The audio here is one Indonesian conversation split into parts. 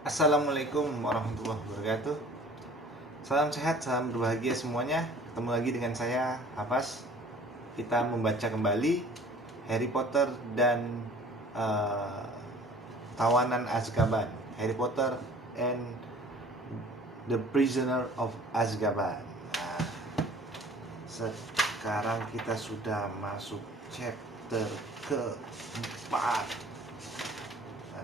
Assalamualaikum warahmatullahi wabarakatuh. Salam sehat, salam berbahagia semuanya. Ketemu lagi dengan saya, Hafaz. Kita membaca kembali Harry Potter dan uh, Tawanan Azkaban. Harry Potter and the Prisoner of Azkaban. Nah, sekarang kita sudah masuk chapter keempat. Nah,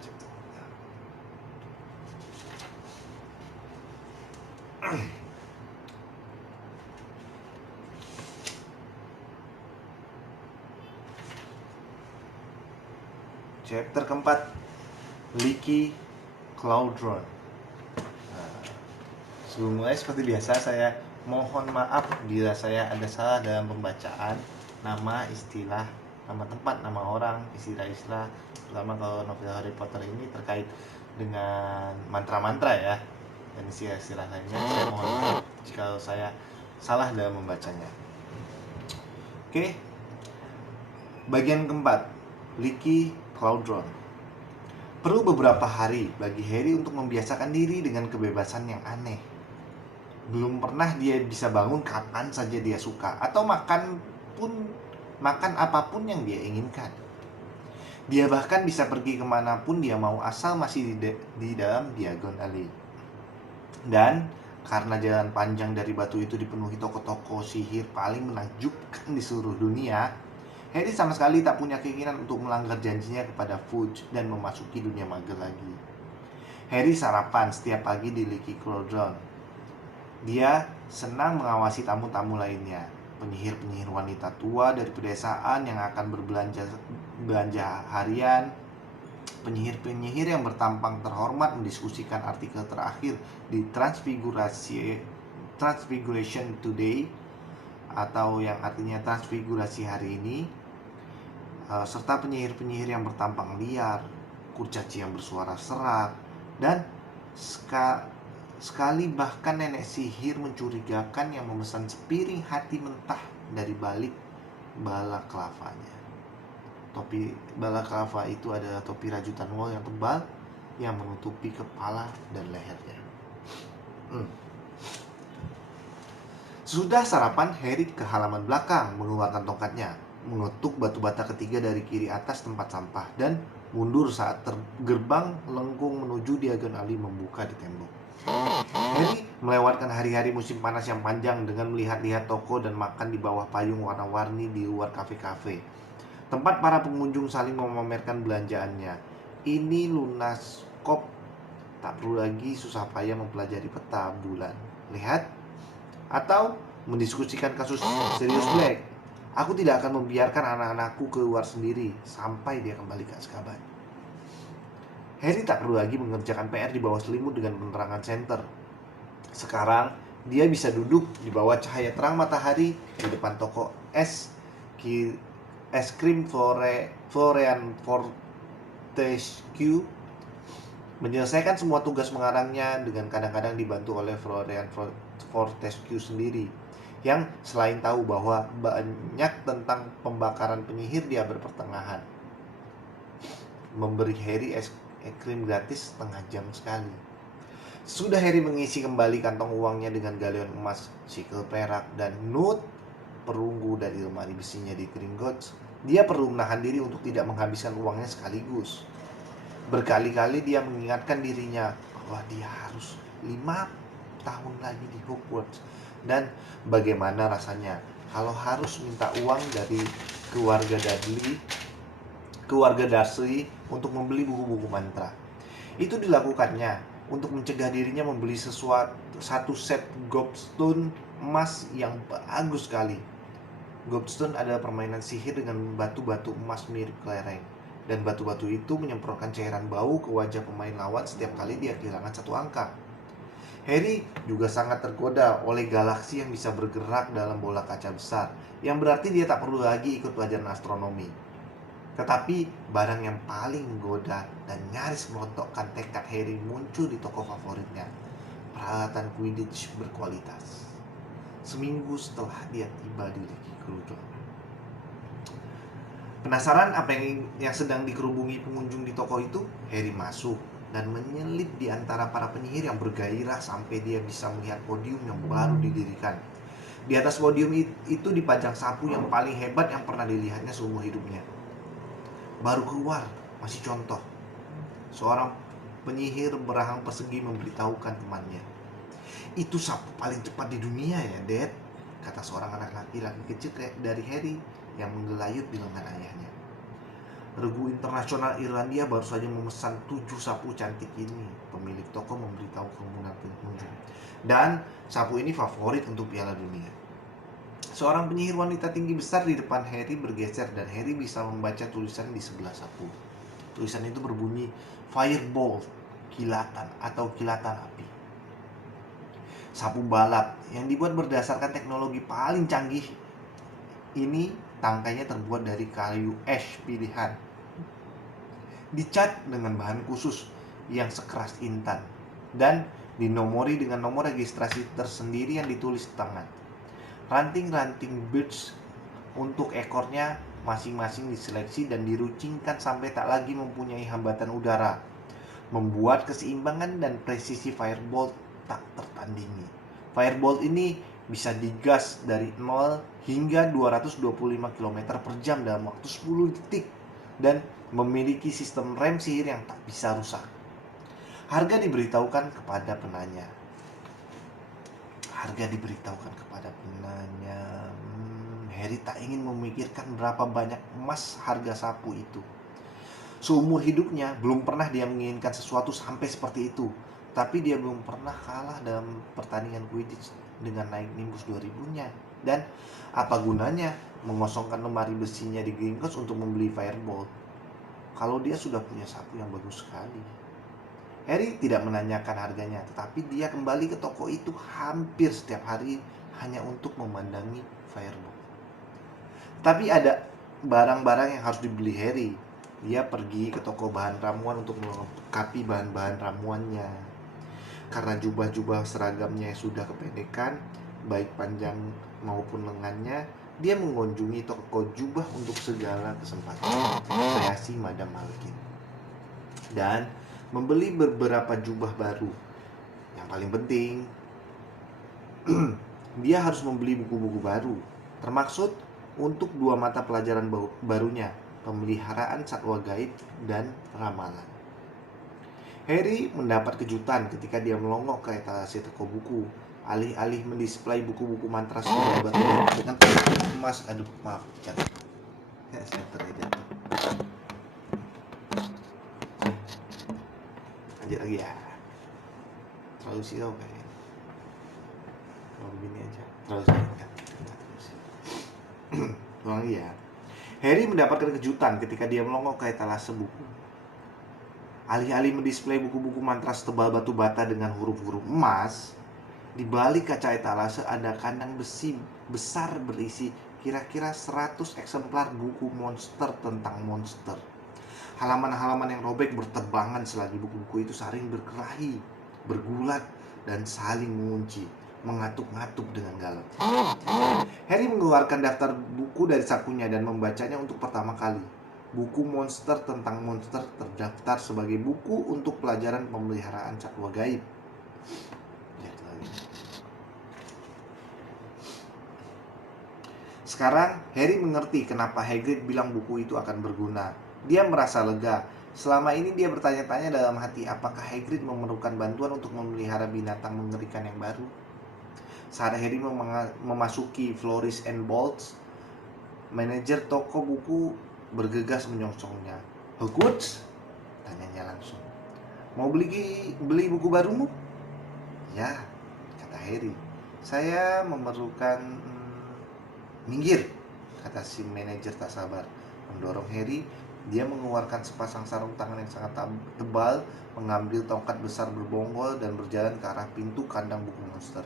chapter keempat, Leaky Cauldron. Sebelum mulai, seperti biasa, saya mohon maaf bila saya ada salah dalam pembacaan nama, istilah, nama tempat, nama orang, istilah-istilah. Terutama kalau novel Harry Potter ini terkait dengan mantra-mantra ya, dan istilah-istilah lainnya. Saya mohon maaf jika saya salah dalam membacanya. Oke, bagian keempat, Leaky Cauldron. Perlu beberapa hari bagi Harry untuk membiasakan diri dengan kebebasan yang aneh. Belum pernah dia bisa bangun kapan saja dia suka, atau makan apapun yang dia inginkan. Dia bahkan bisa pergi kemanapun dia mau asal masih di dalam Diagon Alley. Dan karena jalan panjang dari batu itu dipenuhi toko-toko sihir paling menakjubkan di seluruh dunia, Harry sama sekali tak punya keinginan untuk melanggar janjinya kepada Fudge dan memasuki dunia mager lagi. Harry sarapan setiap pagi di Leaky Cauldron. Dia senang mengawasi tamu-tamu lainnya, penyihir-penyihir wanita tua dari pedesaan yang akan belanja harian, penyihir-penyihir yang bertampang terhormat mendiskusikan artikel terakhir di Transfiguration Today, atau yang artinya transfigurasi hari ini, serta penyihir-penyihir yang bertampang liar, kurcaci yang bersuara serak, dan sekali bahkan nenek sihir mencurigakan yang memesan sepiring hati mentah dari balik balaklavanya. Topi balaklava itu adalah topi rajutan wol yang tebal yang menutupi kepala dan lehernya. Sudah sarapan, Harry ke halaman belakang mengeluarkan tongkatnya, mengetuk batu bata ketiga dari kiri atas tempat sampah, dan mundur saat gerbang lengkung menuju Diagon Alley membuka di tembok. Harry melewatkan hari-hari musim panas yang panjang dengan melihat-lihat toko dan makan di bawah payung warna-warni di luar kafe-kafe, tempat para pengunjung saling memamerkan belanjaannya. Ini Lunaskop, tak perlu lagi susah payah mempelajari peta bulan. Lihat, atau mendiskusikan kasus Sirius Black. Aku tidak akan membiarkan anak-anakku keluar sendiri sampai dia kembali ke Azkaban. Harry tak perlu lagi mengerjakan PR di bawah selimut dengan penerangan senter. Sekarang dia bisa duduk di bawah cahaya terang matahari di depan toko es krim Florian Fortescue, menyelesaikan semua tugas mengarangnya dengan kadang-kadang dibantu oleh Florian Fortescue sendiri, yang selain tahu bahwa banyak tentang pembakaran penyihir, dia berpertengahan memberi Harry es krim gratis setengah jam sekali. Sudah Harry mengisi kembali kantong uangnya dengan galeon emas, sikel perak, dan nut perunggu dari lemari besinya di Gringotts, dia perlu menahan diri untuk tidak menghabiskan uangnya sekaligus. Berkali-kali dia mengingatkan dirinya bahwa dia harus 5 tahun lagi di Hogwarts, dan bagaimana rasanya kalau harus minta uang dari keluarga Dursley untuk membeli buku-buku mantra. Itu dilakukannya untuk mencegah dirinya membeli satu set gobstone emas yang bagus sekali. Gobstone adalah permainan sihir dengan batu-batu emas mirip kelereng, dan batu-batu itu menyemprotkan cairan bau ke wajah pemain lawan setiap kali dia kehilangan satu angka. Harry juga sangat tergoda oleh galaksi yang bisa bergerak dalam bola kaca besar, yang berarti dia tak perlu lagi ikut pelajaran astronomi. Tetapi barang yang paling menggoda dan nyaris merontokkan tekad Harry muncul di toko favoritnya, peralatan Quidditch berkualitas. Seminggu setelah dia tiba di Leaky Cauldron. Penasaran apa yang sedang dikerubungi pengunjung di toko itu, Harry masuk dan menyelip di antara para penyihir yang bergairah sampai dia bisa melihat podium yang baru didirikan. Di atas podium itu dipajang sapu yang paling hebat yang pernah dilihatnya seumur hidupnya. Baru keluar, masih contoh. Seorang penyihir berahang persegi memberitahukan temannya. Itu sapu paling cepat di dunia ya, Dad, kata seorang anak laki-laki kecil dari Harry yang menggelayut di lengan ayahnya. Regu Internasional Irlandia baru saja memesan 7 sapu cantik ini, pemilik toko memberitahu kerumunan pengunjung. Dan sapu ini favorit untuk Piala Dunia. Seorang penyihir wanita tinggi besar di depan Harry bergeser dan Harry bisa membaca tulisan di sebelah sapu. Tulisan itu berbunyi Fireball, kilatan atau kilatan api. Sapu balap yang dibuat berdasarkan teknologi paling canggih ini tangkainya terbuat dari kayu ash pilihan, dicat dengan bahan khusus yang sekeras intan dan dinomori dengan nomor registrasi tersendiri yang ditulis di tangan. Ranting-ranting birch untuk ekornya masing-masing diseleksi dan diruncingkan sampai tak lagi mempunyai hambatan udara, membuat keseimbangan dan presisi Firebolt tak tertandingi. Firebolt ini bisa digas dari 0 hingga 225 km per jam dalam waktu 10 detik dan memiliki sistem rem sihir yang tak bisa rusak. Harga diberitahukan kepada penanya. Harry tak ingin memikirkan berapa banyak emas harga sapu itu. Seumur hidupnya belum pernah dia menginginkan sesuatu sampai seperti itu. Tapi dia belum pernah kalah dalam pertandingan Quidditch dengan naik Nimbus 2000-nya. Dan apa gunanya mengosongkan lemari besinya di Gringotts untuk membeli Firebolt kalau dia sudah punya sapu yang bagus sekali. Harry tidak menanyakan harganya, tetapi dia kembali ke toko itu hampir setiap hari hanya untuk memandangi Firebolt. Tapi ada barang-barang yang harus dibeli Harry. Dia pergi ke toko bahan ramuan untuk melengkapi bahan-bahan ramuannya. Karena jubah-jubah seragamnya sudah kependekan, baik panjang maupun lengannya, dia mengunjungi toko jubah untuk segala kesempatan kreasi Madam Malkin dan membeli beberapa jubah baru. Yang paling penting, dia harus membeli buku-buku baru, termaksud untuk 2 mata pelajaran barunya, pemeliharaan satwa gaib dan ramalan. Harry mendapat kejutan ketika dia melongok ke etalase toko buku. Alih-alih mendisplay buku-buku mantra sudah batu dengan emas. Aduh, maaf, jatuh. Ya, senternya jatuh. Lanjut lagi ya. Terlalu silau kayaknya. Kalau begini aja. Terlalu singkat. Ulang lagi ya. Harry mendapatkan kejutan ketika dia melongok ke etalase buku. Alih-alih mendisplay buku-buku mantra setebal batu bata dengan huruf-huruf emas, di balik kaca etalase ada kandang besi besar berisi kira-kira 100 eksemplar buku monster tentang monster. Halaman-halaman yang robek berterbangan selagi buku-buku itu saling berkelahi, bergulat, dan saling mengunci, mengatuk-ngatuk dengan galak. Harry mengeluarkan daftar buku dari sakunya dan membacanya untuk pertama kali. Buku monster tentang monster terdaftar sebagai buku untuk pelajaran pemeliharaan satwa gaib. Sekarang Harry mengerti kenapa Hagrid bilang buku itu akan berguna. Dia merasa lega. Selama ini dia bertanya-tanya dalam hati apakah Hagrid memerlukan bantuan untuk memelihara binatang mengerikan yang baru. Saat Harry memasuki Flourish and Bolts, manajer toko buku bergegas menyongsongnya. "Hogwarts?" tanyanya langsung. "Mau beli buku barumu?" "Ya," kata Harry. "Saya memerlukan..." "Minggir," kata si manajer tak sabar. Mendorong Harry, dia mengeluarkan sepasang sarung tangan yang sangat tebal, mengambil tongkat besar berbonggol dan berjalan ke arah pintu kandang buku monster.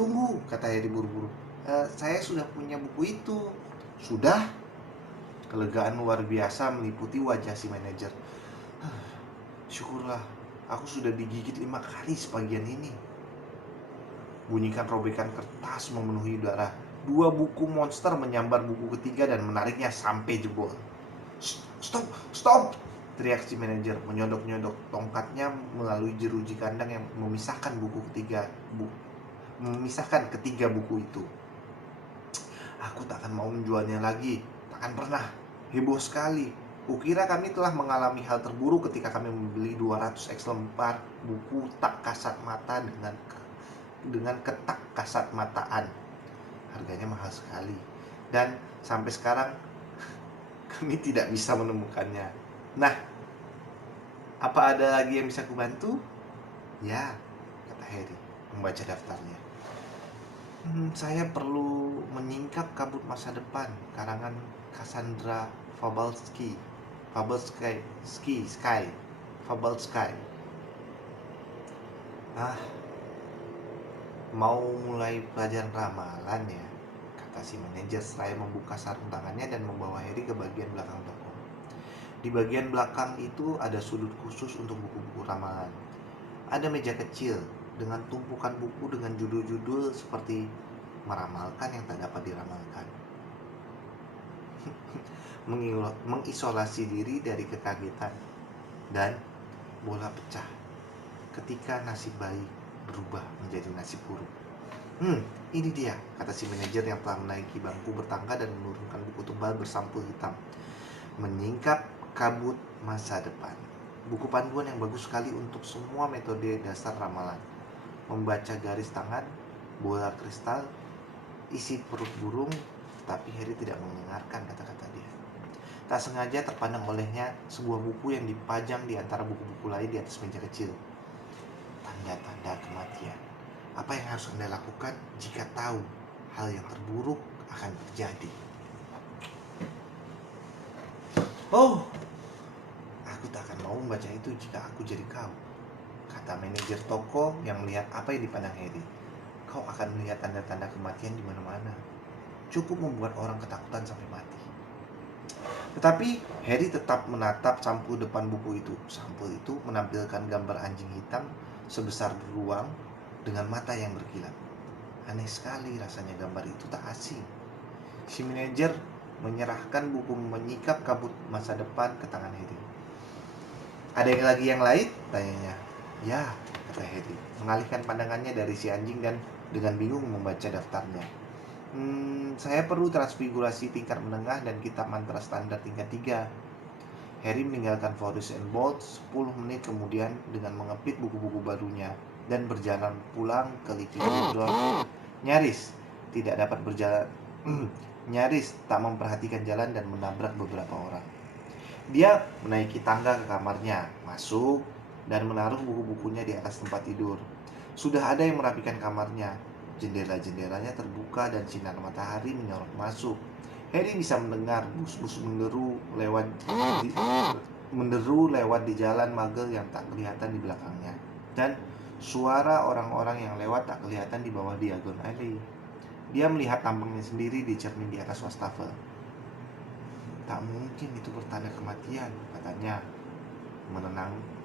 Tunggu," kata Harry buru-buru. "Saya sudah punya buku itu." "Sudah?" Kelegaan luar biasa meliputi wajah si manajer. "Syukurlah, aku sudah digigit 5 kali sebagian ini." Bunyikan robekan kertas memenuhi udara. 2 buku monster menyambar buku ketiga dan menariknya sampai jebol. Stop! teriak si manajer, menyodok-nyodok tongkatnya melalui jeruji kandang yang memisahkan ketiga buku itu. Aku tak akan mau menjualnya lagi, tak akan pernah. Heboh sekali. Kukira kami telah mengalami hal terburuk ketika kami membeli 200 eksemplar buku tak kasat mata dengan ketak kasat mataan. Harganya mahal sekali. Dan sampai sekarang kami tidak bisa menemukannya. Nah, apa ada lagi yang bisa kubantu? Ya, kata Harry membaca daftarnya. Saya perlu menyingkap kabut masa depan, karangan Cassandra Fabalski. Ah, mau mulai pelajaran ramalan ya, kata si manajer seraya membuka sarung tangannya dan membawa Harry ke bagian belakang toko. Di bagian belakang itu ada sudut khusus untuk buku-buku ramalan. Ada meja kecil dengan tumpukan buku dengan judul-judul seperti meramalkan yang tak dapat diramalkan. Mengisolasi diri dari kekagetan dan bola pecah ketika nasib baik berubah menjadi nasib buruk. Ini dia, kata si manajer yang telah menaiki bangku bertangga dan menurunkan buku tebal bersampul hitam. Menyingkap kabut masa depan. Buku panduan yang bagus sekali untuk semua metode dasar ramalan. Membaca garis tangan, bola kristal, isi perut burung, tetapi Harry tidak mendengarkan kata-kata dia. Tak sengaja terpandang olehnya sebuah buku yang dipajang di antara buku-buku lain di atas meja kecil. Tanda-tanda kematian. Apa yang harus Anda lakukan jika tahu hal yang terburuk akan terjadi? Oh, aku tak akan mau membaca itu jika aku jadi kau, kata manajer toko yang melihat apa yang dipandang Harry. Kau akan melihat tanda-tanda kematian di mana-mana. Cukup membuat orang ketakutan sampai mati. Tetapi Harry tetap menatap sampul depan buku itu. Sampul itu menampilkan gambar anjing hitam sebesar beruang dengan mata yang berkilat. Aneh sekali rasanya gambar itu tak asing. Si manajer menyerahkan buku menyingkap kabut masa depan ke tangan Harry. Ada yang lagi yang lain? Tanyanya. Ya, kata Harry, mengalihkan pandangannya dari si anjing dan dengan bingung membaca daftarnya. Saya perlu transfigurasi tingkat menengah dan kitab mantra standar tingkat 3. Harry meninggalkan Forest and Bolt 10 menit kemudian dengan mengepit buku-buku barunya dan berjalan pulang ke Gryffindor. Nyaris tak memperhatikan jalan dan menabrak beberapa orang. Dia menaiki tangga ke kamarnya, masuk dan menaruh buku-bukunya di atas tempat tidur. Sudah ada yang merapikan kamarnya. Jendela-jendelanya terbuka dan sinar matahari menyorot masuk. Harry bisa mendengar bus-bus menderu lewat di jalan magel yang tak kelihatan di belakangnya, dan suara orang-orang yang lewat tak kelihatan di bawah Diagon Alley. Dia melihat tampangnya sendiri di cermin di atas wastafel. Tak mungkin itu bertanda kematian, katanya,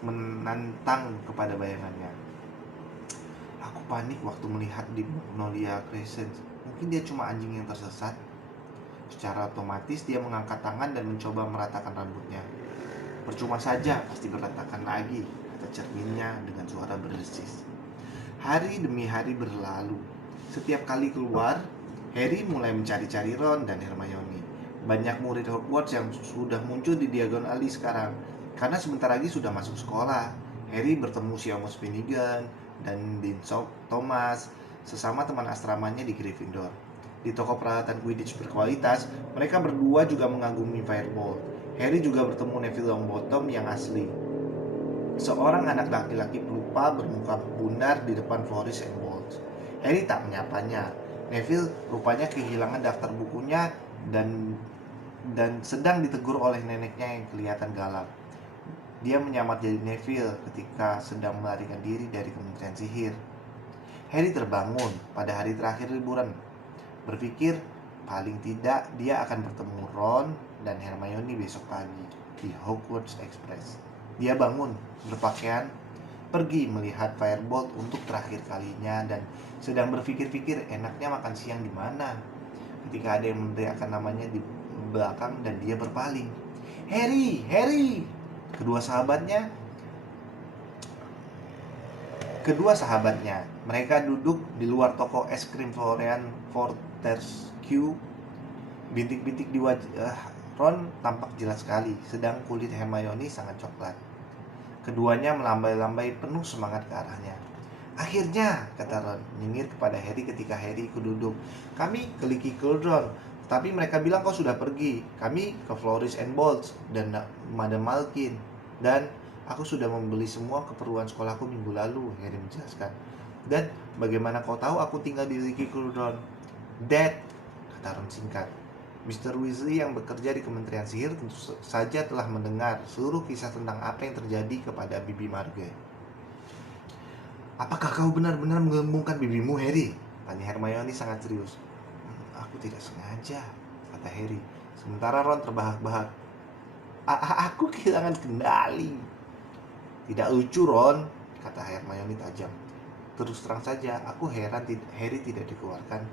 menantang kepada bayangannya. Aku panik waktu melihat di Magnolia Crescent. Mungkin dia cuma anjing yang tersesat. Secara otomatis dia mengangkat tangan dan mencoba meratakan rambutnya. Percuma saja, pasti berantakan lagi, kata cerminnya dengan suara berdesis. Hari demi hari berlalu. Setiap kali keluar, Harry mulai mencari-cari Ron dan Hermione. Banyak murid Hogwarts yang sudah muncul di Diagon Alley sekarang, karena sebentar lagi sudah masuk sekolah. Harry bertemu Seamus Finnegan dan Dean Thomas, sesama teman asramanya di Gryffindor. Di toko peralatan Quidditch berkualitas, mereka berdua juga mengagumi Firebolt. Harry juga bertemu Neville Longbottom yang asli, seorang anak laki-laki pelupa bermuka bundar di depan Forest and Bolt. Harry tak menyapanya. Neville rupanya kehilangan daftar bukunya dan sedang ditegur oleh neneknya yang kelihatan galak. Dia menyamar jadi Neville ketika sedang melarikan diri dari Kementerian Sihir. Harry terbangun pada hari terakhir liburan, berpikir paling tidak dia akan bertemu Ron dan Hermione besok pagi di Hogwarts Express. Dia bangun, berpakaian, pergi melihat Firebolt untuk terakhir kalinya dan sedang berpikir-pikir enaknya makan siang di mana. Ketika ada yang meneriakkan namanya di belakang dan dia berpaling. Harry! Harry! Kedua sahabatnya Kedua sahabatnya, mereka duduk di luar toko es krim Florian Fortescue. Bintik-bintik di wajah Ron tampak jelas sekali, sedang kulit Hermione sangat coklat. Keduanya melambai-lambai penuh semangat ke arahnya. Akhirnya, kata Ron, nyengir kepada Harry ketika Harry ikut duduk. Kami ke Leaky Cauldron, tapi mereka bilang kau sudah pergi. Kami ke Flourish and Bolts dan Madame Malkin. Dan aku sudah membeli semua keperluan sekolahku minggu lalu, Harry menjelaskan. Dan bagaimana kau tahu aku tinggal di Leaky Cauldron? Dad, kata Ron singkat. Mr. Weasley yang bekerja di Kementerian Sihir tentu saja telah mendengar seluruh kisah tentang apa yang terjadi kepada Bibi Marge. Apakah kau benar-benar mengembungkan bibimu, Harry? Tanya Hermione sangat serius. Aku tidak sengaja, kata Harry. Sementara Ron terbahak-bahak. Aku kehilangan kendali. Tidak lucu, Ron, kata Hermione tajam. Terus terang saja, aku heran Harry tidak dikeluarkan.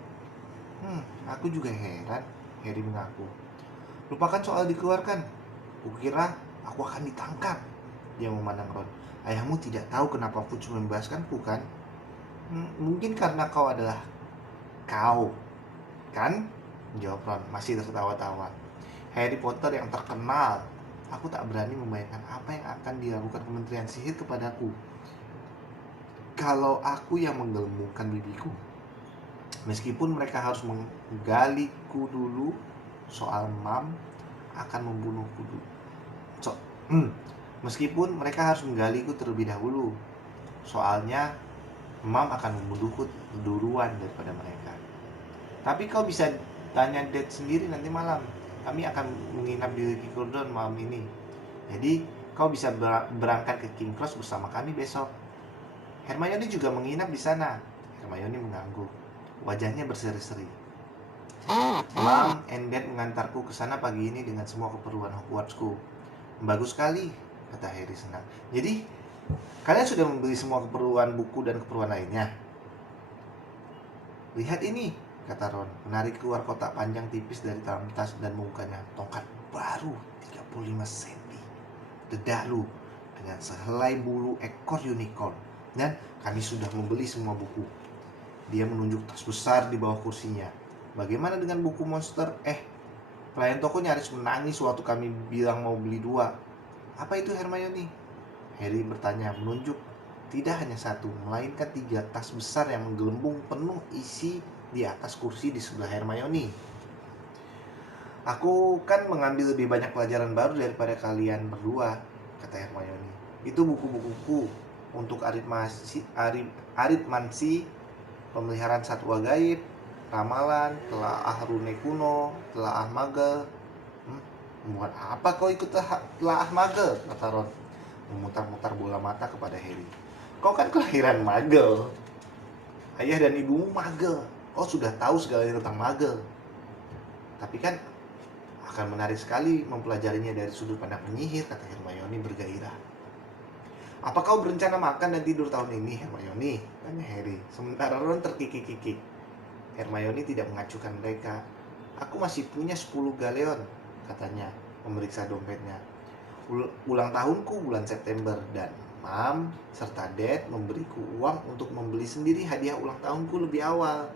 Aku juga heran, Harry mengaku. Lupakan soal dikeluarkan. Kukira aku akan ditangkap. Dia memandang Ron. Ayahmu tidak tahu kenapa Fudge membebaskanku, kan? Mungkin karena kau adalah kau, kan? Jawab Ron, masih tertawa-tawa. Harry Potter yang terkenal. Aku tak berani membayangkan apa yang akan dilakukan Kementerian Sihir kepadaku kalau aku yang menggelembungkan bibiku. Meskipun mereka harus menggaliku dulu, soal Mam akan membunuhku dulu. Meskipun mereka harus menggaliku terlebih dahulu, soalnya Mam akan membunuhku duluan daripada mereka. Tapi kau bisa tanya Dad sendiri nanti malam. Kami akan menginap di Leaky Cauldron malam ini. Jadi kau bisa berangkat ke King Cross bersama kami besok. Hermione juga menginap di sana. Hermione mengangguk. Wajahnya berseri-seri. Mom and Dad mengantarku ke sana pagi ini dengan semua keperluan Hogwartsku. Bagus sekali, kata Harry senang. Jadi, kalian sudah membeli semua keperluan buku dan keperluan lainnya? Lihat ini, kata Ron, menarik keluar kotak panjang tipis dari dalam tas dan membukanya. Tongkat baru 35 cm, dedalu dengan sehelai bulu ekor unicorn. Dan kami sudah membeli semua buku. Dia menunjuk tas besar di bawah kursinya. Bagaimana dengan buku monster? Pelayan toko nyaris menangis waktu kami bilang mau beli 2. Apa itu, Hermione? Harry bertanya menunjuk tidak hanya 1, melainkan 3 tas besar yang menggelembung penuh isi di atas kursi di sebelah Hermione. Aku kan mengambil lebih banyak pelajaran baru daripada kalian berdua, kata Hermione. Itu buku-bukuku untuk aritmansi, pemeliharaan satwa gaib, ramalan, telaah rune kuno, telaah magel. Buat apa kau ikut telaah magel? Kata Ron, memutar-mutar bola mata kepada Harry. Kau kan kelahiran magel. Ayah dan ibumu magel. Kau sudah tahu segalanya tentang magel. Tapi kan akan menarik sekali mempelajarinya dari sudut pandang penyihir, kata Hermione bergairah. Apa kau berencana makan dan tidur tahun ini, Hermione? Tanya Harry. Sementara Ron terkikik-kikik. Hermione tidak mengacuhkan mereka. Aku masih punya 10 galeon, katanya, memeriksa dompetnya. Ulang tahunku bulan September dan Mam serta Dad memberiku uang untuk membeli sendiri hadiah ulang tahunku lebih awal.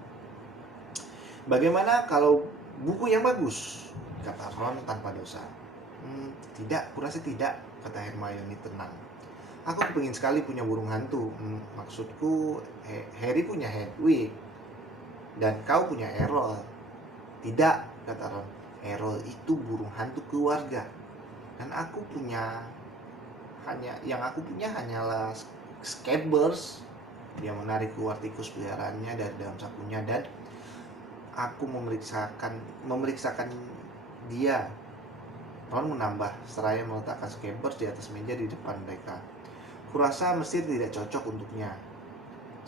Bagaimana kalau buku yang bagus? Kata Ron tanpa dosa. Tidak, kurasa tidak, kata Hermione tenang. Aku kepingin sekali punya burung hantu. Maksudku, Harry punya Hedwig dan kau punya Errol. Tidak, kata Ron. Errol itu burung hantu keluarga. Dan aku punya yang aku punya hanyalah Scabbers. Dia menarik keluar tikus peliharaannya dari dalam sakunya dan aku memeriksakan dia. Ron menambah seraya meletakkan Scabbers di atas meja di depan mereka. Kurasa Mesir tidak cocok untuknya.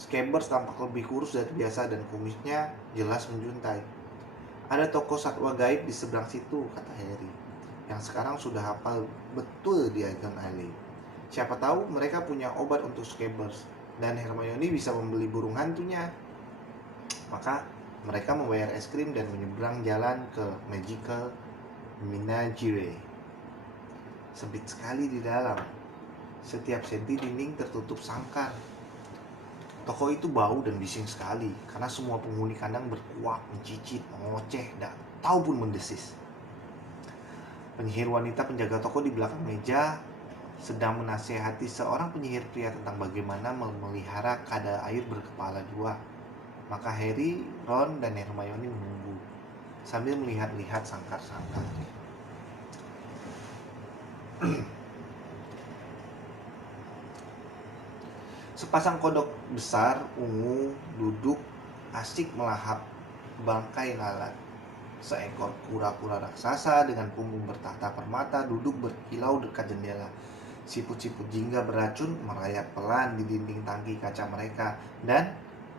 Scabbers tampak lebih kurus dari biasa dan kumisnya jelas menjuntai. Ada toko satwa gaib di seberang situ, kata Harry, yang sekarang sudah hafal betul Diagon Alley. Siapa tahu mereka punya obat untuk Scabbers dan Hermione bisa membeli burung hantunya. Maka mereka membayar es krim dan menyeberang jalan ke Magical Menagerie. Sempit sekali di dalam. Setiap senti dinding tertutup sangkar. Toko itu bau dan bising sekali karena semua penghuni kandang berkuak, mencicit, mengoceh, dan ataupun mendesis. Penyihir wanita penjaga toko di belakang meja sedang menasehati seorang penyihir pria tentang bagaimana memelihara kadal air berkepala dua. Maka Harry, Ron, dan Hermione menunggu sambil melihat-lihat sangkar-sangkar. Sepasang kodok besar ungu duduk asik melahap bangkai lalat. Seekor kura-kura raksasa dengan punggung bertahta permata duduk berkilau dekat jendela. Siput-siput jingga beracun merayap pelan di dinding tangki kaca mereka. Dan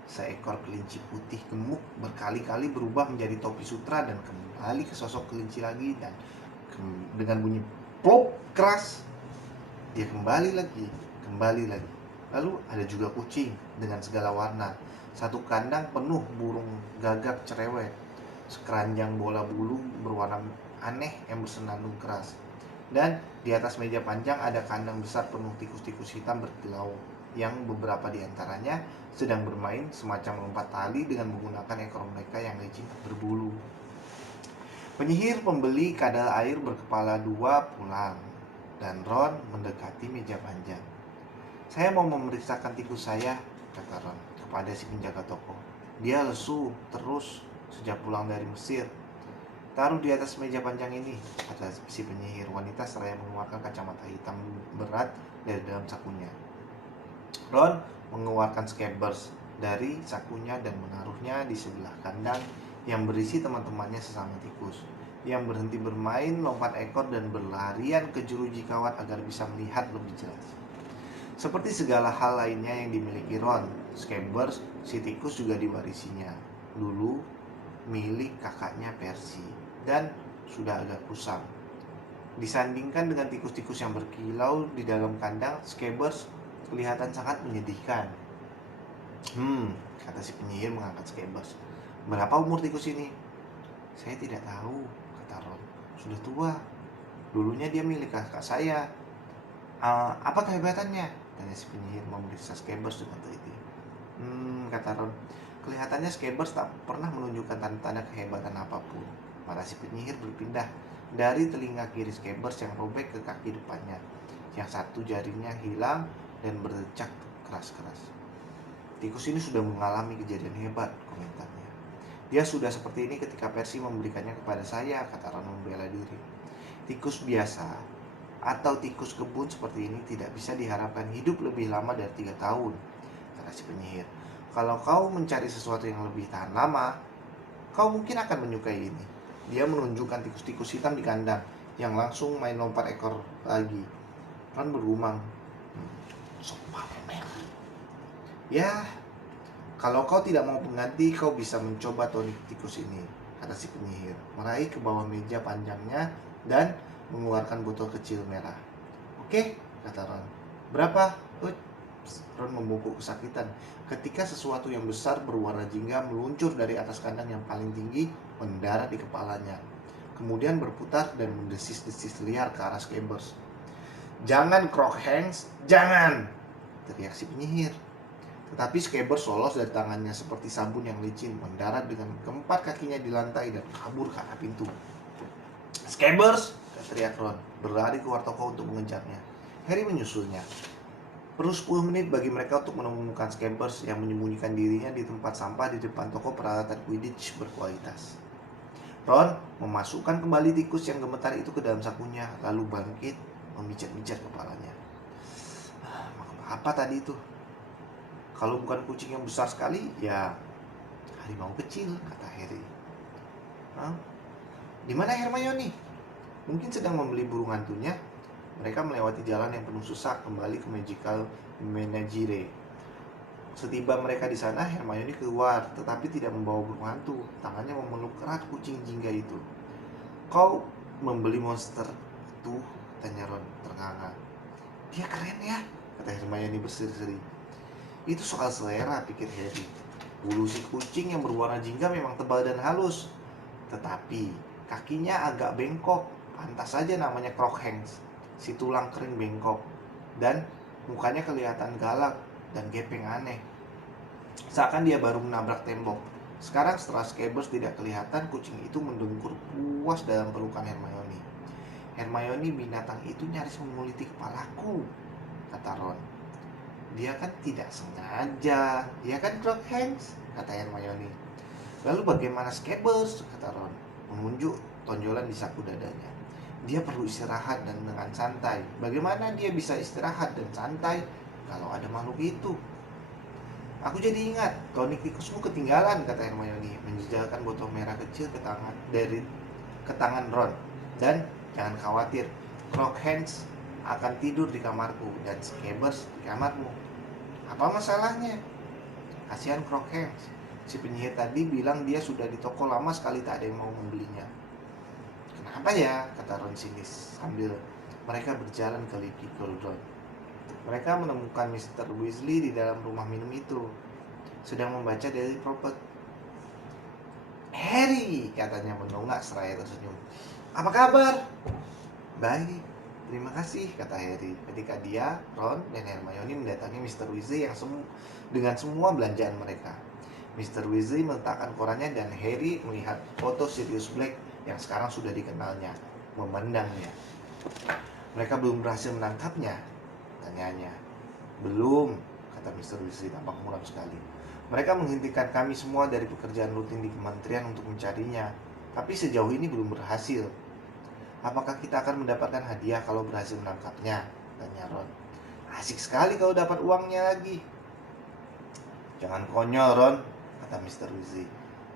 seekor kelinci putih gemuk berkali-kali berubah menjadi topi sutra dan kembali ke sosok kelinci lagi. Dan dengan bunyi plop keras, dia kembali lagi. Lalu ada juga kucing dengan segala warna. Satu kandang penuh burung gagak cerewet. Sekeranjang bola bulu berwarna aneh yang bersenandung keras. Dan di atas meja panjang ada kandang besar penuh tikus-tikus hitam berkilau, yang beberapa di antaranya sedang bermain semacam lompat tali dengan menggunakan ekor mereka yang licin berbulu. Penyihir pembeli kadal air berkepala dua pulang, dan Ron mendekati meja panjang. "Saya mau memeriksakan tikus saya," kata Ron kepada si penjaga toko. "Dia lesu terus sejak pulang dari Mesir." "Taruh di atas meja panjang ini," kata si penyihir wanita seraya mengeluarkan kacamata hitam berat dari dalam sakunya. Ron mengeluarkan Scabbers dari sakunya dan menaruhnya di sebelah kandang yang berisi teman-temannya sesama tikus, yang berhenti bermain lompat ekor dan berlarian ke jeruji kawat agar bisa melihat lebih jelas. Seperti segala hal lainnya yang dimiliki Ron, Scabbers si tikus juga diwarisinya dulu milik kakaknya Percy dan sudah agak kusam. Disandingkan dengan tikus-tikus yang berkilau di dalam kandang, Scabbers kelihatan sangat menyedihkan. Kata si penyihir mengangkat Scabbers. "Berapa umur tikus ini?" "Saya tidak tahu," kata Ron. "Sudah tua. Dulunya dia milik kakak saya." Apa kehebatannya?" tanya si penyihir memeriksa Scabbers dengan teliti. Kata Ron. "Kelihatannya Scabbers tak pernah menunjukkan tanda-tanda kehebatan apapun." Mata si penyihir berpindah dari telinga kiri Scabbers yang robek ke kaki depannya. Yang satu jarinya hilang dan berdecak keras-keras. "Tikus ini sudah mengalami kejadian hebat," komentarnya. "Dia sudah seperti ini ketika Percy memberikannya kepada saya," kata Ron membela diri. "Tikus biasa atau tikus kebun seperti ini tidak bisa diharapkan hidup lebih lama dari 3 tahun, kata si penyihir. "Kalau kau mencari sesuatu yang lebih tahan lama, kau mungkin akan menyukai ini." Dia menunjukkan tikus-tikus hitam di kandang yang langsung main lompat ekor lagi. Ron bergumam, "Sok pamer." "Ya, kalau kau tidak mau pengganti, kau bisa mencoba tonik tikus ini," kata si penyihir, meraih ke bawah meja panjangnya dan mengeluarkan botol kecil merah. "Oke," kata Ron. "Berapa?" Ron membungkuk kesakitan ketika sesuatu yang besar berwarna jingga meluncur dari atas kandang yang paling tinggi, mendarat di kepalanya. Kemudian berputar dan mendesis-desis liar ke arah Scabbers. "Jangan, Crookshanks, jangan!" teriak si penyihir. Tetapi Scabbers lolos dari tangannya seperti sabun yang licin, mendarat dengan keempat kakinya di lantai dan kabur ke arah pintu. "Scabbers!" teriak Ron, berlari keluar toko untuk mengejarnya. Harry menyusulnya. Perlu 10 menit bagi mereka untuk menemukan Scabbers yang menyembunyikan dirinya di tempat sampah di depan toko peralatan Quidditch berkualitas. Ron memasukkan kembali tikus yang gemetar itu ke dalam sakunya, lalu bangkit memijat-mijat kepalanya. "Apa tadi itu? Kalau bukan kucing yang besar sekali, ya harimau kecil," kata Harry. "Di mana Hermione?" "Mungkin sedang membeli burung hantunya." Mereka melewati jalan yang penuh sesak kembali ke Magical Menagerie. Setiba mereka di sana, Hermione keluar, tetapi tidak membawa burung hantu. Tangannya memeluk erat kucing jingga itu. "Kau membeli monster itu?" tanya Ron ternganga. "Dia keren ya," kata Hermione berseri-seri. "Itu soal selera," pikir Harry. Bulu si kucing yang berwarna jingga memang tebal dan halus, tetapi kakinya agak bengkok. Pantas saja namanya Crookshanks. si tulang kering bengkok, dan mukanya kelihatan galak dan gepeng aneh, seakan dia baru menabrak tembok. Sekarang setelah Scabbers tidak kelihatan, kucing itu mendengkur puas dalam pelukan Hermione. Hermione, binatang itu nyaris menguliti kepalaku, kata Ron. Dia kan tidak sengaja, ya kan Crookshanks, kata Hermione. Lalu bagaimana Scabbers, kata Ron, menunjuk tonjolan di saku dadanya. Dia perlu istirahat dan dengan santai. Bagaimana dia bisa istirahat dan santai kalau ada makhluk itu? Aku jadi ingat, tonik tikusmu ketinggalan, kata Hermione, menjejalkan botol merah kecil ke tangan Ron. Dan jangan khawatir, Crookshanks akan tidur di kamarku dan Scabbers di kamarmu. Apa masalahnya? Kasihan Crookshanks. Si penyihir tadi bilang dia sudah di toko lama sekali, tak ada yang mau membelinya. Kenapa ya? Kata Ron sinis sambil mereka berjalan ke Leaky Cauldron. Mereka menemukan Mr. Weasley di dalam rumah minum itu, sedang membaca Daily Prophet. Harry, katanya mendongak seraya tersenyum. Apa kabar? Baik, terima kasih, kata Harry ketika dia, Ron, dan Hermione mendatangi Mr. Weasley dengan semua belanjaan mereka. Mr. Weasley meletakkan korannya dan Harry melihat foto Sirius Black yang sekarang sudah dikenalnya, memandangnya. Mereka belum berhasil menangkapnya, tanyanya. Belum, kata Mr. Weasley tampak muram sekali. Mereka menghentikan kami semua dari pekerjaan rutin di kementerian untuk mencarinya, tapi sejauh ini belum berhasil. Apakah kita akan mendapatkan hadiah kalau berhasil menangkapnya? Tanya Ron. Asik sekali kalau dapat uangnya lagi. Jangan konyol, Ron, kata Mr. Weasley,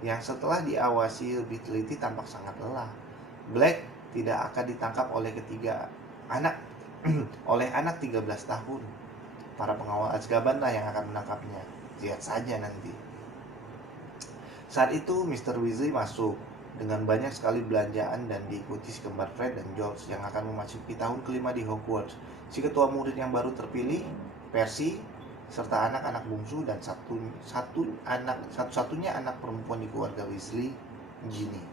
yang setelah diawasi lebih teliti tampak sangat lelah. Black tidak akan ditangkap oleh oleh anak 13 tahun. Para pengawal Azkaban lah yang akan menangkapnya. Lihat saja nanti. Saat itu Mr. Weasley masuk dengan banyak sekali belanjaan dan diikuti si kembar Fred dan George yang akan memasuki tahun kelima di Hogwarts. Si ketua murid yang baru terpilih, Percy, serta anak-anak bungsu dan satu-satunya anak perempuan di keluarga Weasley, Ginny.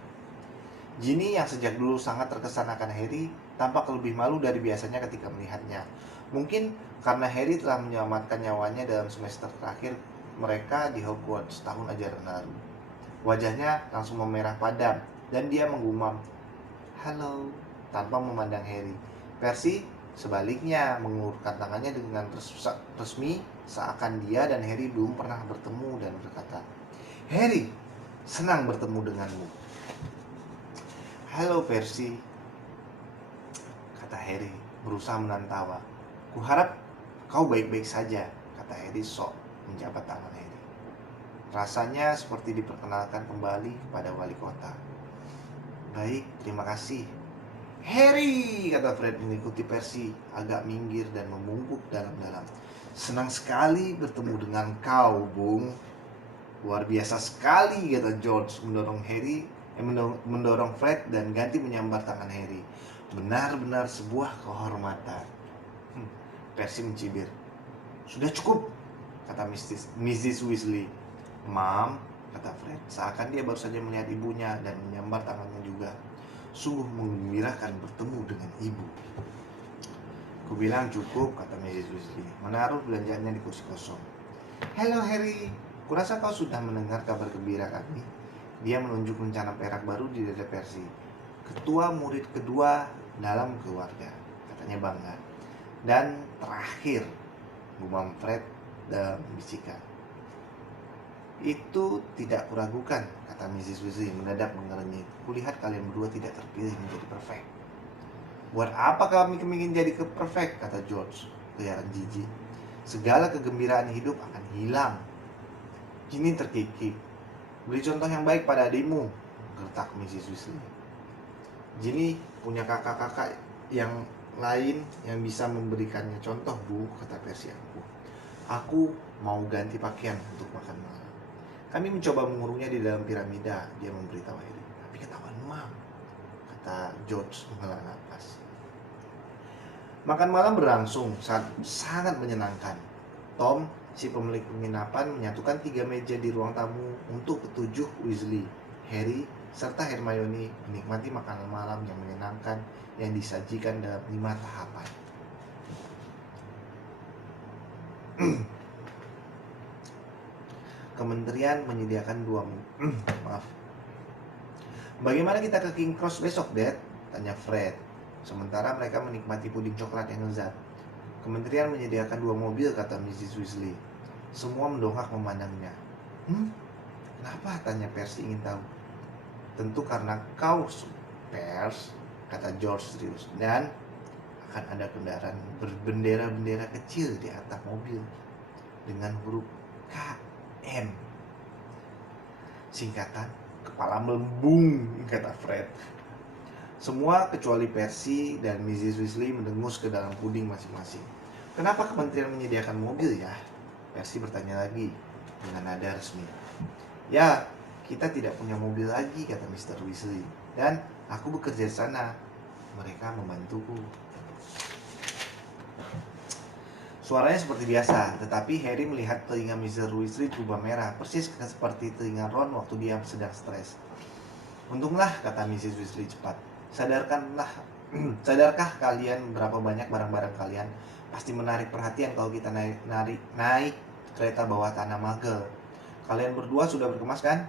Ginny yang sejak dulu sangat terkesan akan Harry tampak lebih malu dari biasanya ketika melihatnya. Mungkin karena Harry telah menyelamatkan nyawanya dalam semester terakhir mereka di Hogwarts tahun ajaran lalu. Wajahnya langsung memerah padam dan dia menggumam, "Halo," tanpa memandang Harry. Percy sebaliknya mengulurkan tangannya dengan resmi seakan dia dan Harry belum pernah bertemu dan berkata, "Harry, senang bertemu denganmu." "Halo Percy," kata Harry berusaha menahan tawa. "Kuharap kau baik-baik saja," kata Harry sok menjabat tangan Harry. Rasanya seperti diperkenalkan kembali kepada wali kota. "Baik, terima kasih." "Harry," kata Fred mengikuti Percy agak minggir dan membungkuk dalam-dalam. "Senang sekali bertemu dengan kau, Bung." "Luar biasa sekali," kata George mendorong Fred dan ganti menyambar tangan Harry. "Benar-benar sebuah kehormatan." Percy mencibir. "Sudah cukup," kata Mrs. Weasley. "Mam," kata Fred, seakan dia baru saja melihat ibunya dan menyambar tangannya juga. "Sungguh menggembirakan bertemu dengan ibu." "Kubilang cukup," kata Mrs. Weasley, menaruh belanjaannya di kursi kosong. "Halo Harry, kurasa kau sudah mendengar kabar gembira kami." Dia menunjuk rencana perak baru di dada Percy. "Ketua murid kedua dalam keluarga," katanya bangga. "Dan terakhir," gumam Fred dalam bisikan. "Itu tidak kuragukan," kata Mrs. Weasley mendadak mengernyit. "Kulihat kalian berdua tidak terpilih menjadi perfect." "Buat apa kami ingin jadi perfect?" kata George, kelihatan jijik. "Segala kegembiraan hidup akan hilang." Ginny terkikik. "Beri contoh yang baik pada adikmu," gertak Mrs. Weasley. "Ginny punya kakak-kakak yang lain yang bisa memberikannya contoh, Bu," kata Percy angkuh. "Aku mau ganti pakaian untuk makan malam. Kami mencoba mengurungnya di dalam piramida," dia memberitahu Harry. "Tapi ketahuan Mam," kata George menghela napas. Makan malam berlangsung sangat menyenangkan. Tom, si pemilik penginapan, menyatukan 3 meja di ruang tamu untuk ketujuh Weasley, Harry, serta Hermione menikmati makanan malam yang menyenangkan yang disajikan dalam 5 tahapan. Kementerian menyediakan maaf. Bagaimana kita ke King Cross besok, Dad? Tanya Fred. Sementara mereka menikmati puding coklat yang lezat. Kementerian menyediakan 2 mobil, kata Mrs. Weasley. Semua mendongak memandangnya. Kenapa? Tanya Percy ingin tahu. Tentu karena kau, Pers, kata George serius. Dan akan ada kendaraan berbendera-bendera kecil di atap mobil dengan huruf KM. Singkatan kepala melembung, kata Fred. Semua kecuali Percy dan Mrs. Weasley mendengus ke dalam puding masing-masing. Kenapa kementerian menyediakan mobil ya? Percy bertanya lagi dengan nada resmi. Ya, kita tidak punya mobil lagi, kata Mr. Weasley. Dan aku bekerja di sana. Mereka membantuku. Suaranya seperti biasa, tetapi Harry melihat telinga Mr. Weasley berubah merah, persis seperti telinga Ron waktu dia sedang stres. Untunglah, kata Mrs. Weasley cepat. Sadarkah kalian berapa banyak barang-barang kalian pasti menarik perhatian kalau kita naik kereta bawah tanah Muggle. Kalian berdua sudah berkemas kan?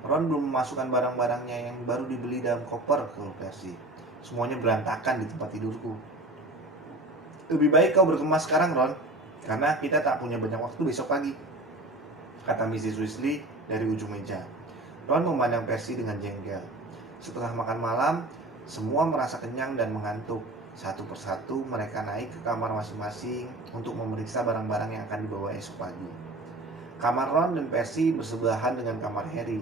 Ron belum memasukkan barang-barangnya yang baru dibeli dalam koper ke Percy. Semuanya berantakan di tempat tidurku. Lebih baik kau berkemas sekarang, Ron, karena kita tak punya banyak waktu besok pagi, kata Mrs. Weasley dari ujung meja. Ron memandang Percy dengan jengkel. Setelah makan malam, semua merasa kenyang dan mengantuk. Satu persatu mereka naik ke kamar masing-masing untuk memeriksa barang-barang yang akan dibawa esok pagi. Kamar Ron dan Percy bersebelahan dengan kamar Harry.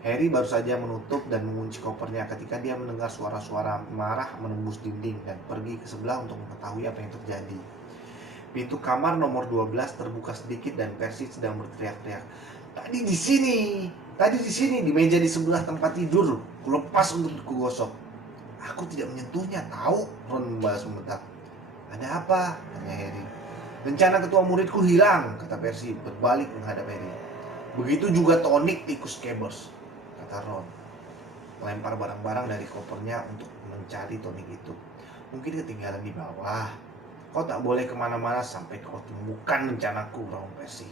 Harry baru saja menutup dan mengunci kopernya ketika dia mendengar suara-suara marah menembus dinding dan pergi ke sebelah untuk mengetahui apa yang terjadi. Pintu kamar nomor 12 terbuka sedikit dan Percy sedang berteriak-teriak. Tadi di sini, di meja di sebelah tempat tidur, kulepas untuk kugosok. Aku tidak menyentuhnya, tahu, Ron membalas membentak. Ada apa? Tanya Harry. Rencana ketua muridku hilang, kata Percy berbalik menghadap Harry. Begitu juga tonik tikus Scabbers, kata Ron, melempar barang-barang dari kopernya untuk mencari tonik itu. Mungkin ketinggalan di bawah. Kau tak boleh kemana-mana sampai kau temukan rencanaku, raung Percy.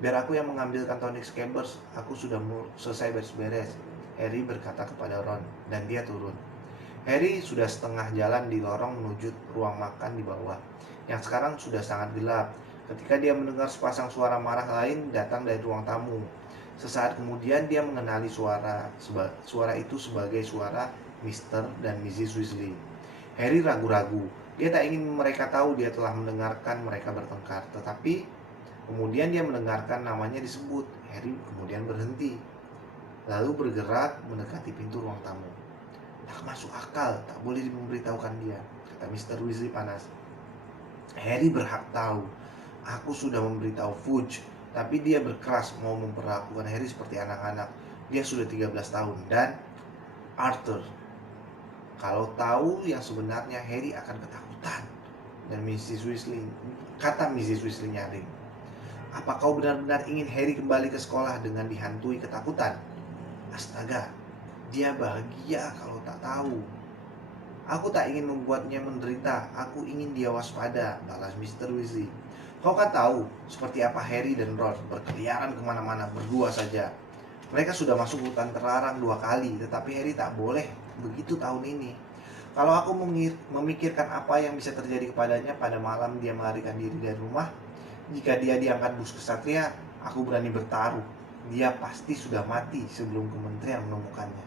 Biar aku yang mengambilkan tonik Scabbers, aku sudah selesai beres-beres, Harry berkata kepada Ron, dan dia turun. Harry sudah setengah jalan di lorong menuju ruang makan di bawah, yang sekarang sudah sangat gelap, ketika dia mendengar sepasang suara marah lain datang dari ruang tamu. Sesaat kemudian dia mengenali suara itu sebagai suara Mr. dan Mrs. Weasley. Harry ragu-ragu. Dia tak ingin mereka tahu dia telah mendengarkan mereka bertengkar, tetapi kemudian dia mendengarkan namanya disebut. Harry kemudian berhenti, lalu bergerak mendekati pintu ruang tamu. Tak masuk akal, tak boleh memberitahukan dia, kata Mr. Weasley panas. Harry berhak tahu. Aku sudah memberitahu Fudge, tapi dia berkeras mau memperlakukan Harry seperti anak-anak. Dia sudah 13 tahun. Dan Arthur, kalau tahu yang sebenarnya, Harry akan ketakutan. Dan kata Mrs. Weasley nyaring. Apa kau benar-benar ingin Harry kembali ke sekolah dengan dihantui ketakutan? Astaga, dia bahagia kalau tak tahu. Aku tak ingin membuatnya menderita, aku ingin dia waspada, balas Mr. Weasley. Kau kan tahu seperti apa Harry dan Ron berkeliaran kemana-mana berdua saja. Mereka sudah masuk hutan terlarang 2 kali, tetapi Harry tak boleh begitu tahun ini. Kalau aku memikirkan apa yang bisa terjadi kepadanya pada malam dia melarikan diri dari rumah, jika dia diangkat bus kesatria, aku berani bertaruh, dia pasti sudah mati sebelum kementerian menemukannya.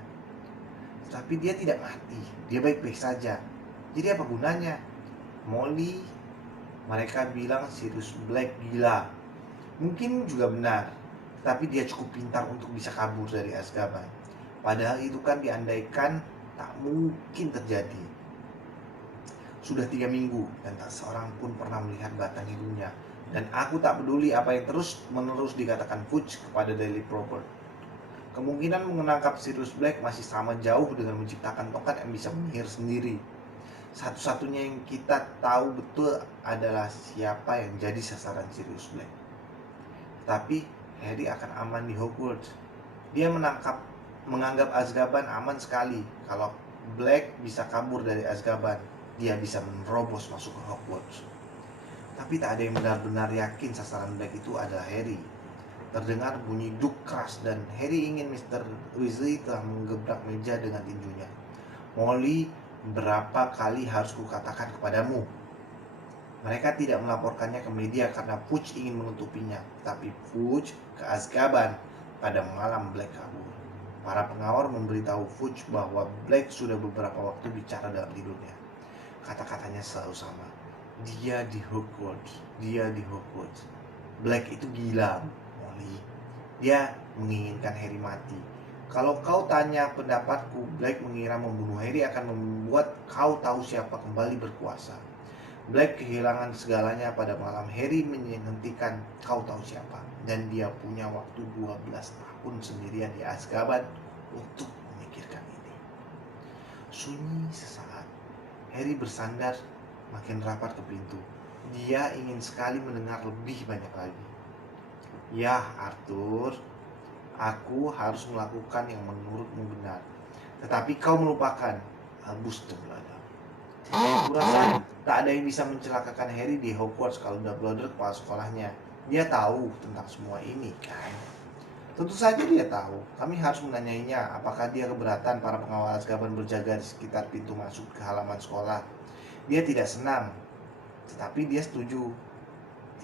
Tapi dia tidak mati, dia baik-baik saja. Jadi apa gunanya? Molly, mereka bilang Sirius Black gila. Mungkin juga benar, tapi dia cukup pintar untuk bisa kabur dari Azkaban. Padahal itu kan diandaikan tak mungkin terjadi. Sudah 3 minggu dan tak seorang pun pernah melihat batang hidungnya. Dan aku tak peduli apa yang terus-menerus dikatakan Fudge kepada Daily Prophet. Kemungkinan menangkap Sirius Black masih sama jauh dengan menciptakan tongkat yang bisa menyihir sendiri. Satu-satunya yang kita tahu betul adalah siapa yang jadi sasaran Sirius Black. Tapi Harry akan aman di Hogwarts. Dia menangkap menganggap Azkaban aman sekali. Kalau Black bisa kabur dari Azkaban, dia bisa menerobos masuk ke Hogwarts. Tapi tak ada yang benar-benar yakin sasaran Black itu adalah Harry. Terdengar bunyi duk keras dan Harry ingin Mr. Weasley telah menggebrak meja dengan tinjunya. Molly, berapa kali harus kukatakan kepadamu? Mereka tidak melaporkannya ke media karena Fudge ingin menutupinya, tapi Fudge ke Azkaban pada malam Black kabur. Para pengawal memberitahu Fudge bahwa Black sudah beberapa waktu bicara dalam tidurnya. Kata-katanya selalu sama. Dia di Hogwarts, dia di Hogwarts. Black itu gila, Molly. Dia menginginkan Harry mati. Kalau kau tanya pendapatku, Black mengira membunuh Harry akan membuat kau tahu siapa kembali berkuasa. Black kehilangan segalanya pada malam Harry menghentikan kau tahu siapa. Dan dia punya waktu 12 tahun sendirian di Azkaban untuk memikirkan ini. Sunyi sesaat. Harry bersandar makin rapat ke pintu. Dia ingin sekali mendengar lebih banyak lagi. Ya Arthur, aku harus melakukan yang menurutmu benar. Tetapi kau melupakan Albus Dumbledore. Kurasa tak ada yang bisa mencelakakan Harry di Hogwarts kalau Dumbledore kepala sekolahnya. Dia tahu tentang semua ini kan? Tentu saja dia tahu. Kami harus menanyainya apakah dia keberatan para pengawal Azkaban berjaga di sekitar pintu masuk ke halaman sekolah. Dia tidak senang, tetapi dia setuju.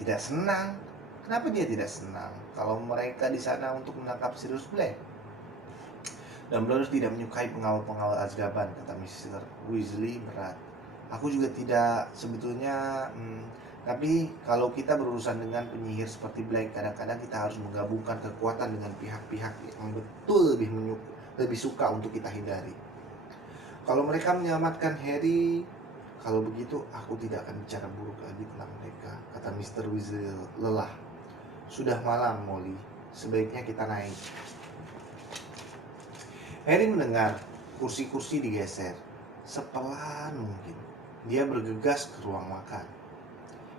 Tidak senang? Kenapa dia tidak senang kalau mereka di sana untuk menangkap Sirius Black? Dumbledore tidak menyukai pengawal-pengawal Azkaban, kata Mr. Weasley berat. Aku juga tidak sebetulnya, tapi kalau kita berurusan dengan penyihir seperti Black, kadang-kadang kita harus menggabungkan kekuatan dengan pihak-pihak yang betul lebih suka untuk kita hindari. Kalau mereka menyelamatkan Harry, kalau begitu aku tidak akan bicara buruk lagi tentang mereka, kata Mr. Weasley lelah. Sudah malam, Molly. Sebaiknya kita naik. Harry mendengar kursi-kursi digeser. Sepelan mungkin. Dia bergegas ke ruang makan.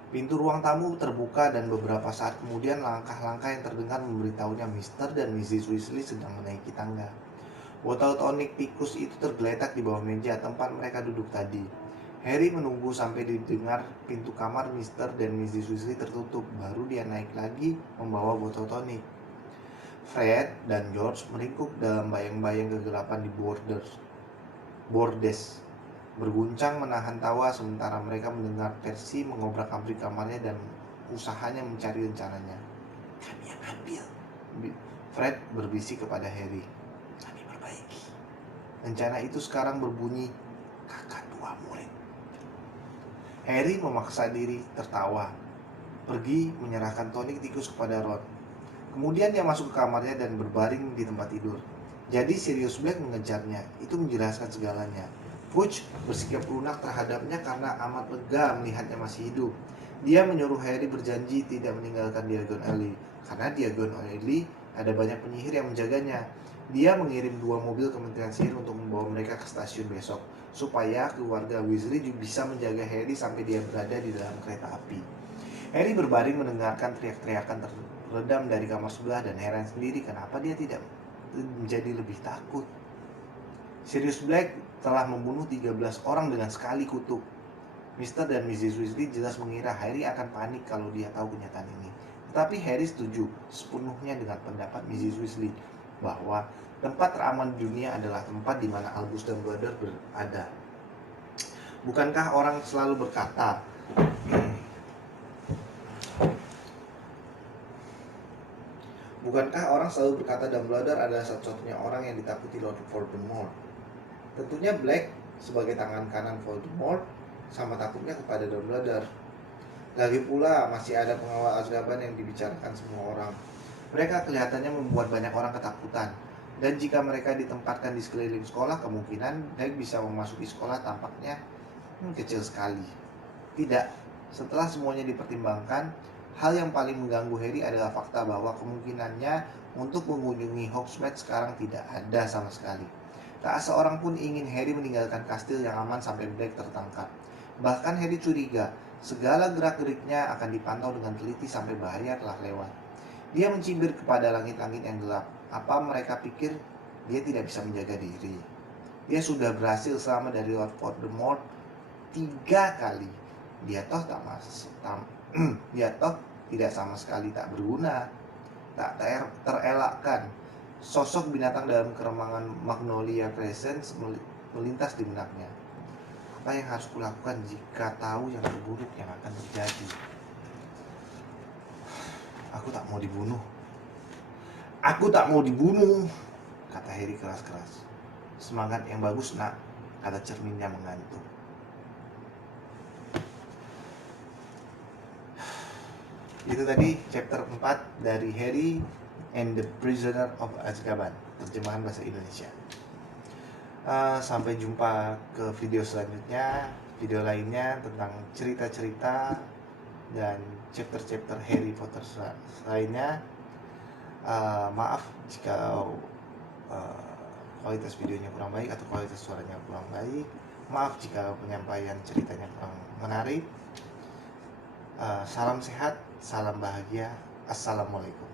Pintu ruang tamu terbuka dan beberapa saat kemudian langkah-langkah yang terdengar memberitahunya Mr. dan Mrs. Weasley sedang menaiki tangga. Botol tonik tikus itu tergeletak di bawah meja tempat mereka duduk tadi. Harry menunggu sampai didengar pintu kamar Mr. dan Mrs. Weasley tertutup, baru dia naik lagi membawa botol tonik. Fred dan George meringkuk dalam bayang-bayang kegelapan di bordes. Berguncang menahan tawa sementara mereka mendengar Percy mengobrak-abrik kamarnya dan usahanya mencari rencananya. Kami yang ambil, Fred berbisik kepada Harry. Kami perbaiki. Rencana itu sekarang berbunyi kakak tua murid. Harry memaksa diri tertawa, pergi menyerahkan tonik tikus kepada Ron. Kemudian dia masuk ke kamarnya dan berbaring di tempat tidur. Jadi Sirius Black mengejarnya, itu menjelaskan segalanya. Fudge bersikap lunak terhadapnya karena amat lega melihatnya masih hidup. Dia menyuruh Harry berjanji tidak meninggalkan Diagon Alley, karena Diagon Alley ada banyak penyihir yang menjaganya. Dia mengirim 2 mobil Kementerian Sihir untuk membawa mereka ke stasiun besok, supaya keluarga Weasley bisa menjaga Harry sampai dia berada di dalam kereta api. Harry berbaring mendengarkan teriak-teriakan teredam dari kamar sebelah dan heran sendiri kenapa dia tidak menjadi lebih takut. Sirius Black telah membunuh 13 orang dengan sekali kutuk. Mr. dan Mrs. Weasley jelas mengira Harry akan panik kalau dia tahu kenyataan ini. Tetapi Harry setuju sepenuhnya dengan pendapat Mrs. Weasley bahwa tempat teraman di dunia adalah tempat di mana Albus Dumbledore berada. Bukankah orang selalu berkata Dumbledore adalah satu-satunya orang yang ditakuti Lord Voldemort? Tentunya Black sebagai tangan kanan Voldemort sama takutnya kepada Dumbledore. Lagi pula masih ada pengawal Azkaban yang dibicarakan semua orang. Mereka kelihatannya membuat banyak orang ketakutan. Dan jika mereka ditempatkan di sekeliling sekolah, kemungkinan Black bisa memasuki sekolah tampaknya kecil sekali. Tidak, setelah semuanya dipertimbangkan, hal yang paling mengganggu Harry adalah fakta bahwa kemungkinannya untuk mengunjungi Hogsmeade sekarang tidak ada sama sekali. Tak seorang pun ingin Harry meninggalkan kastil yang aman sampai Black tertangkap. Bahkan Harry curiga, segala gerak-geriknya akan dipantau dengan teliti sampai bahaya telah lewat. Dia mencibir kepada langit-langit yang gelap. Apa mereka pikir Dia tidak bisa menjaga diri. Dia sudah berhasil selamat dari Lord Voldemort 3 kali. Dia toh dia toh tidak sama sekali tak berguna, tak terelakkan. Sosok binatang dalam keremangan Magnolia Crescent melintas di benaknya. Apa yang harus kulakukan jika tahu yang terburuk yang akan terjadi? Aku tak mau dibunuh. Aku tak mau dibunuh, kata Harry keras-keras. Semangat yang bagus, nak, kata cerminnya mengantuk. Itu tadi chapter 4 dari Harry and the Prisoner of Azkaban, terjemahan bahasa Indonesia. Sampai jumpa ke video selanjutnya, video lainnya tentang cerita-cerita dan chapter-chapter Harry Potter lainnya. Maaf jika kualitas videonya kurang baik atau kualitas suaranya kurang baik. Maaf jika penyampaian ceritanya kurang menarik. Salam sehat, salam bahagia, assalamualaikum.